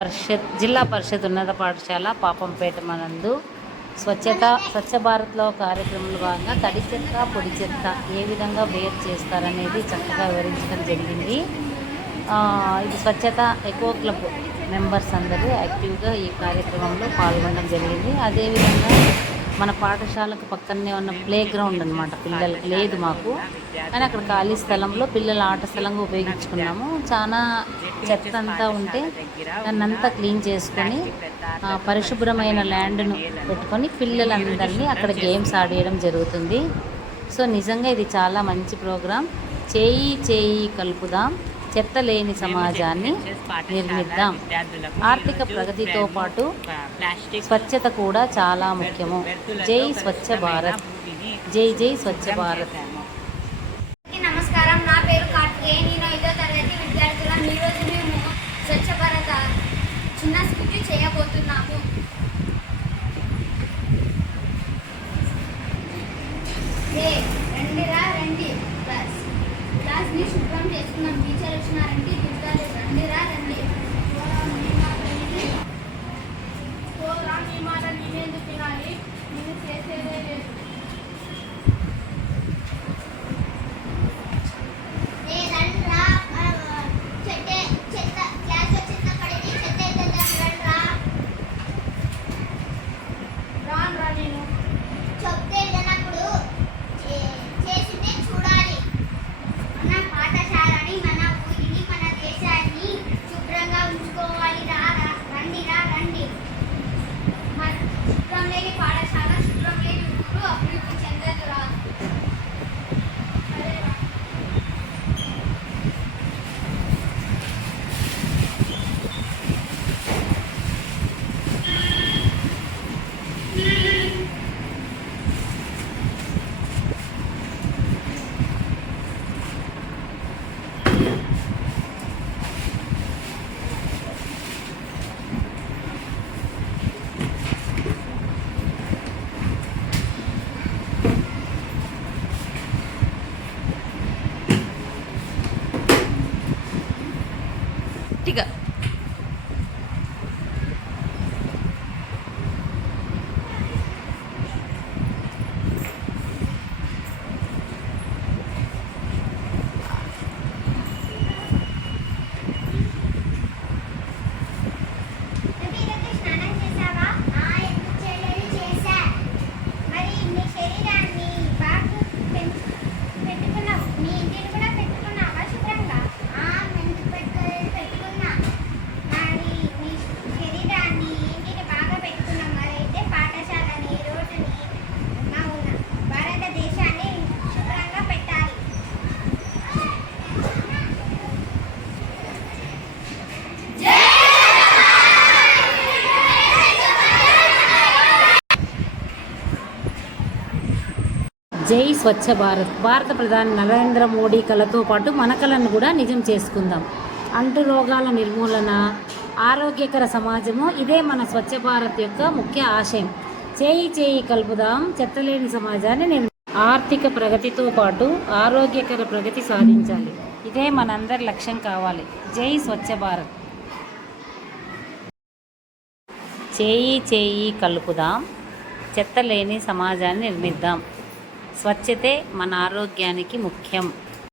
పరిషత్ జిల్లా పరిషత్ ఉన్నత పాఠశాల పాపంపేట మనందు. స్వచ్ఛత స్వచ్ఛ భారత్లో కార్యక్రమంలో భాగంగా తడి చెత్త పొడి చెత్త ఏ విధంగా వేరు చేస్తారనేది చక్కగా వివరించడం జరిగింది. ఇది స్వచ్ఛత ఎకో క్లబ్ మెంబర్స్ అందరూ యాక్టివ్గా ఈ కార్యక్రమంలో పాల్గొనడం జరిగింది. అదేవిధంగా మన పాఠశాలకు పక్కనే ఉన్న ప్లే గ్రౌండ్ అనమాట పిల్లలకి లేదు మాకు. కానీ అక్కడ ఖాళీ స్థలంలో పిల్లల ఆట స్థలంగా ఉపయోగించుకున్నాము. చాలా చెత్త అంతా ఉంటే దాన్ని అంతా క్లీన్ చేసుకొని పరిశుభ్రమైన ల్యాండ్ను పెట్టుకొని పిల్లలందరినీ అక్కడ గేమ్స్ ఆడేయడం జరుగుతుంది. సో నిజంగా ఇది చాలా మంచి ప్రోగ్రాం. చేయి చేయి కలుపుదాం. చెత్త లేని సమాజాన్ని నిర్మిద్దాం. ఆర్థిక ప్రగతితో పాటు స్వచ్ఛత కూడా చాలా ముఖ్యము. జై స్వచ్ఛ భారత్. జై జై స్వచ్ఛ భారత్. నమస్కారం. నా పేరు కార్తికేయ నేను ఐదో తరగతి విద్యార్థులం ఈరోజు మేము స్వచ్ఛ భారత చిన్న స్కిట్ చేయబోతున్నాము. రండిరా రండి. అన్నీ శుభ్రం చేసుకున్నాం. టీచర్ వచ్చినారంటే తింటారు రండి ഇഷ്ടിക జై స్వచ్ఛ భారత్. భారత ప్రధాని నరేంద్ర మోడీ కళతో పాటు మన కళను కూడా నిజం చేసుకుందాం. అంటు రోగాల నిర్మూలన ఆరోగ్యకర సమాజము ఇదే మన స్వచ్ఛ భారత్ యొక్క ముఖ్య ఆశయం. చేయి చేయి కలుపుదాం చెత్తలేని సమాజాన్ని నిర్మి ఆర్థిక ప్రగతితో పాటు ఆరోగ్యకర ప్రగతి సాధించాలి. ఇదే మనందరి లక్ష్యం కావాలి. జై స్వచ్ఛ భారత్. చేయి చేయి కలుపుదాం చెత్త లేని సమాజాన్ని నిర్మిద్దాం. స్వచ్ఛతే మన ఆరోగ్యానికి ముఖ్యం.